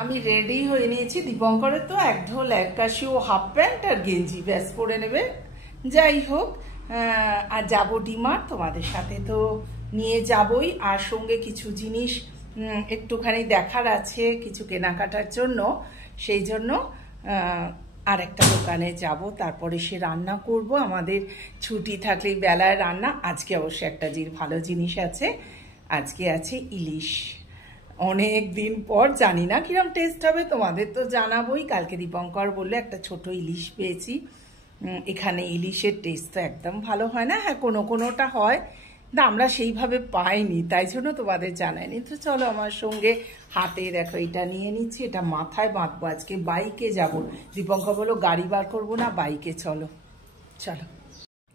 আমি রেডি হয়ে নিয়েছি। দীপঙ্করের তো এক ঢোল এক কাশি, ও হাফ প্যান্ট আর গেঞ্জি ব্যাস পরে নেবে। যাই হোক, আর যাবো ডিমার্ট, তোমাদের সাথে তো নিয়ে যাবই, আর সঙ্গে কিছু জিনিস একটুখানি দেখার আছে, কিছু কেনাকাটার জন্য। সেই জন্য আর একটা দোকানে যাব, তারপরে সে রান্না করব। আমাদের ছুটি থাকলে বেলায় রান্না। আজকে অবশ্য একটা ভালো জিনিস আছে, আজকে আছে ইলিশ। অনেক দিন পর, জানি না কিরম টেস্ট হবে, তোমাদের তো জানাবোই। কালকে দীপঙ্কর বললে একটা ছোট ইলিশ পেয়েছি। এখানে ইলিশের টেস্ট তো একদম ভালো হয় না, হ্যাঁ কোনোটা হয়, কিন্তু আমরা সেইভাবে পাইনি, তাই জন্য তোমাদের জানাইনি। তো চলো আমার সঙ্গে, হাতে দেখো এটা নিয়ে নিচ্ছি, এটা মাথায় বাঁধবো। আজকে বাইকে যাব। দীপঙ্কর বলো গাড়ি বার করবো না, বাইকে চলো। চলো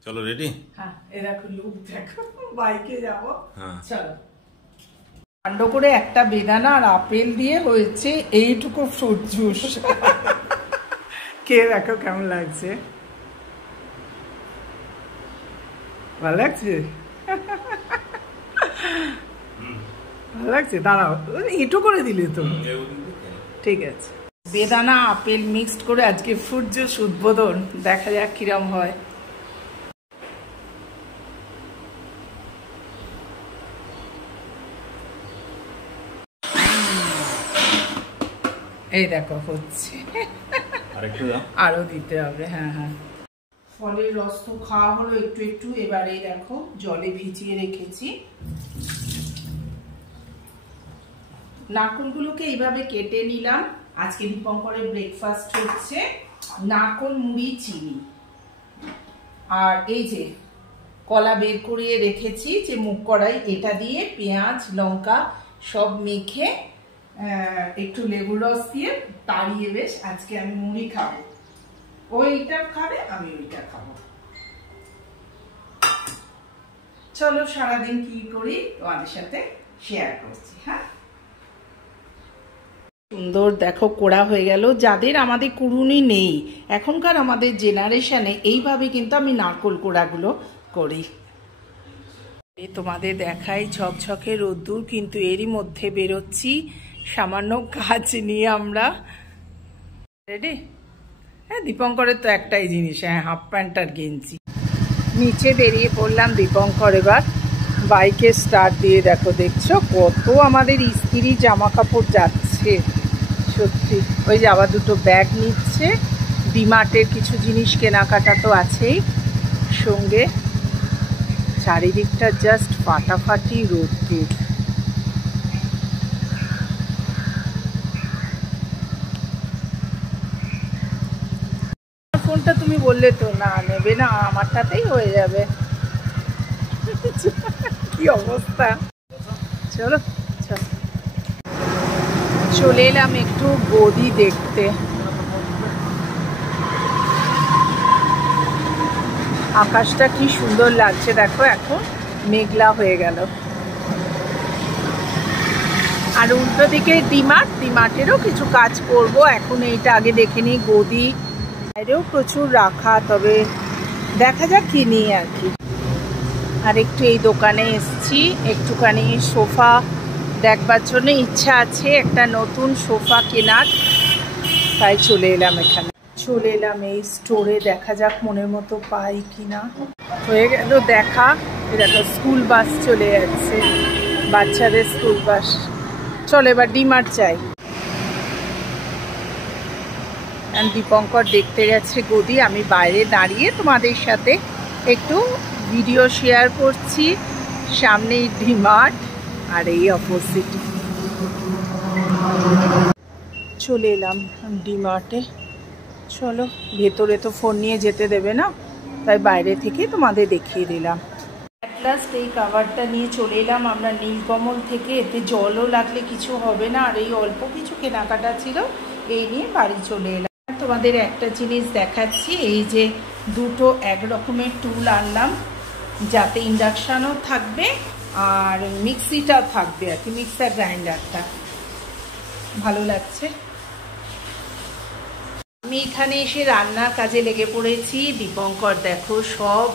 চলো রেডি। হ্যাঁ, এ দেখো লুক দেখো, বাইকে যাব। চলো। কাণ্ড করে একটা বেদানা আর আপেল দিয়ে হয়েছে এইটুকু ফ্রুট জুস। কে দেখো কেমন লাগছে, ভালো লাগছে? ভালো লাগছে, দাঁড়াও এটু করে দিলে তো ঠিক আছে। বেদানা আপেল মিক্সড করে আজকে ফ্রুট জুস উদ্বোধন, দেখা যাক কিরম হয়। এই দেখো হচ্ছে, আরো দিতে হবে। হ্যাঁ হ্যাঁ, ফলের রস তো খাওয়া হলো একটু একটু। এবারে দেখো জলে ভিজিয়ে রেখেছি নারকলগুলোকে, এইভাবে কেটে নিলাম। আজকে দীপঙ্করের ব্রেকফাস্ট হচ্ছে নারকল মুড়ি চিনি। আর এই যে কলা বের করিয়ে রেখেছি, যে মুগ কড়াই, এটা দিয়ে পেঁয়াজ লঙ্কা সব মেখে একটু লেবু রস দিয়ে তাড়িয়ে বেশ আজকে আমি মুড়ি খাবো। ওইটা খাবে, আমি ওইটা খাবো। চলো সারাদিন কি করি তোমাদের সাথে শেয়ার করছি। হ্যাঁ, সুন্দর দেখো কোড়া হয়ে গেল। যাদের আমাদের কুড়ুনি নেই, এখনকার আমাদের জেনারেশনে এইভাবে কিন্তু আমি নারকোল কোড়াগুলো করি। তোমাদের দেখাই ঝকঝকে রোদ্দুর, কিন্তু এরই মধ্যে বেরোচ্ছি সামান্য কাজ নিয়ে আমরা। রেডি? হ্যাঁ, দীপঙ্করের তো একটাই জিনিস, হ্যাঁ হাফ প্যান্ট আর গেঞ্জি। নিচে বেরিয়ে পড়লাম। দীপঙ্কর এবার বাইকে স্টার্ট দিয়ে দেখো, দেখছো কত আমাদের ইস্ত্রি জামা কাপড় যাচ্ছে সত্যি। ওই যে আবার দুটো ব্যাগ নিচ্ছে, ডিমার্টের কিছু জিনিস কেনাকাটা তো আছেই সঙ্গে। চারিদিকটা জাস্ট ফাটাফাটি রোদ্দুর। ফোনটা তুমি বললে তো না নেবে না, আমারটাতেই হয়ে যাবে। কি অবস্থা, চলো চলো। চলে এলাম একটু গদি দেখতে। আকাশটা কি সুন্দর লাগছে দেখো, এখন মেঘলা হয়ে গেল। আর উল্টো দিকে ডিমার্টেরও কিছু কাজ করব এখন। এইটা আগে দেখে নিই। গদি বাইরেও প্রচুর রাখা, তবে দেখা যাক কি নিই আর কি। আর একটু এই দোকানে এসছি, একটুখানি সোফা দেখবার জন্য ইচ্ছা আছে, একটা নতুন সোফা কেনার, তাই চলে এলাম এখানে। চলে এলাম এই স্টোরে, দেখা যাক মনের মতো পাই কিনা। হয়ে গেল দেখা। দেখো স্কুল বাস চলে যাচ্ছে, বাচ্চাদের স্কুল বাস। চলো এবার ডিমার্ট যাই। দীপঙ্কর দেখতে গেছে গদি, আমি বাইরে দাঁড়িয়ে তোমাদের সাথে একটু ভিডিও শেয়ার করছি। সামনেই ডিমার্ট, আর এই অপোজিট। চলে এলাম ডিমার্টে। চলো, ভেতরে তো ফোন নিয়ে যেতে দেবে না, তাই বাইরে থেকে তোমাদের দেখিয়ে দিলাম। অ্যাট লাস্ট এই কাভারটা নিয়ে চলে এলাম আমরা নীলকমল থেকে। এতে জলও লাগলে কিছু হবে না, আর এই অল্প কিছু কেনাকাটা ছিল, এই নিয়ে বাড়ি চলে এলাম। তোমাদের একটা জিনিস দেখাচ্ছি, এই যে দুটো এক রকমের টুল আনলাম, যাতে ইন্ডাকশানও থাকবে আর মিক্সিটাও থাকবে আর কি, মিক্সার গ্রাইন্ডারটা ভালো লাগছে। আমি এখানে এসে রান্নার কাজে লেগে পড়েছি। দীপঙ্কর দেখো সব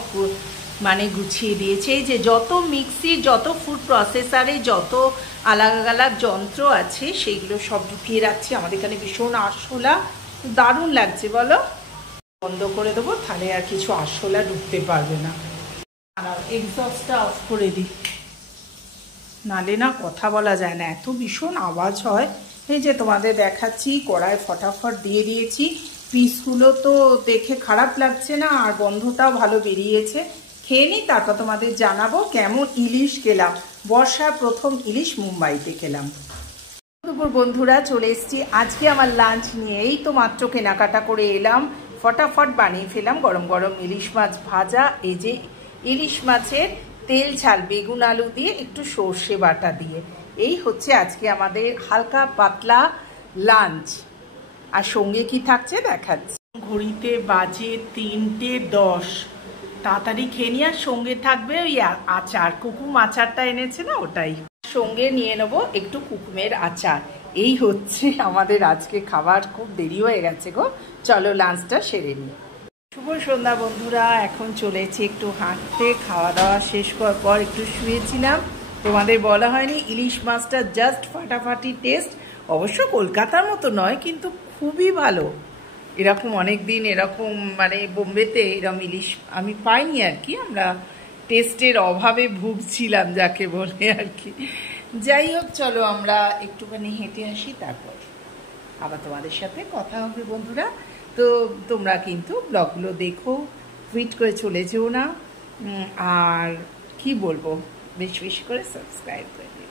মানে গুছিয়ে দিয়েছে। এই যে যত মিক্সির, যত ফুড প্রসেসারে যত আলাদা আলাদা যন্ত্র আছে সেইগুলো সব ঢুকিয়ে রাখছি। আমাদের এখানে ভীষণ আরশোলা, দারুণ লাগছে বলো। বন্ধ করে দেবো, তাহলে আর কিছু আরশোলা ঢুকতে পারবে না। আর এক্সস্টটা অফ করে দিই, নালে না কথা বলা যায় না, এত ভীষণ আওয়াজ হয়। এই যে তোমাদের দেখাচ্ছি, কড়াই ফটাফট দিয়ে দিয়েছি। পিসগুলো তো দেখে খারাপ লাগছে না, আর গন্ধটাও ভালো বেরিয়েছে। খেয়ে নিই, তারপর তোমাদের জানাবো কেমন ইলিশ খেলাম। বর্ষার প্রথম ইলিশ মুম্বাইতে খেলাম। দুপুর বন্ধুরা, চলে এসেছি আজকে আমার লাঞ্চ নিয়ে। এই তো মাত্র কেনাকাটা করে এলাম, ফটাফট বানিয়ে ফেলাম গরম গরম ইলিশ মাছ ভাজা। এই যে ইলিশ মাছের তেল ঝাল বেগুন আলু দিয়ে একটু সর্ষে বাটা দিয়ে, এই হচ্ছে আজকে আমাদের হালকা পাতলা লাঞ্চ। আর সঙ্গে কি থাকছে দেখাচ্ছি। ঘড়িতে বাজে 3:10, তাড়াতাড়ি খেয়ে নিয়ে। আর সঙ্গে থাকবে ওই আচার, কুকুম আচারটা এনেছে না, ওটাই সঙ্গে নিয়ে নেবো, একটু কুকুমের আচার। এই হচ্ছে আমাদের আজকে খাবার। খুব দেরি হয়ে গেছে গো, চলো লাঞ্চটা সেরে নিই। শুভ সন্ধ্যা বন্ধুরা, এখন চলেছি একটু হাঁটতে। খাওয়া দাওয়া শেষ করার পর একটু শুয়েছিলাম। তোমাদের বলা হয়নি, ইলিশ মাছটা জাস্ট ফাটাফাটি টেস্ট। অবশ্য কলকাতার মতো নয়, কিন্তু খুবই ভালো। এরকম অনেক দিন এরকম মানে বোম্বেতে এরকম ইলিশ আমি পাইনি আর কি। আমরা টেস্টের অভাবে ভুগছিলাম যাকে বলে আর কি। যাই হোক, চলো আমরা একটুখানি হেঁটে আসি, তারপর আবার তোমাদের সাথে কথা হবে বন্ধুরা। তো তোমরা কিন্তু ব্লগগুলো দেখো, টুইট করে চলে যেও না। আর কি বলবো, বেশি বেশি করে সাবস্ক্রাইব করে দিও।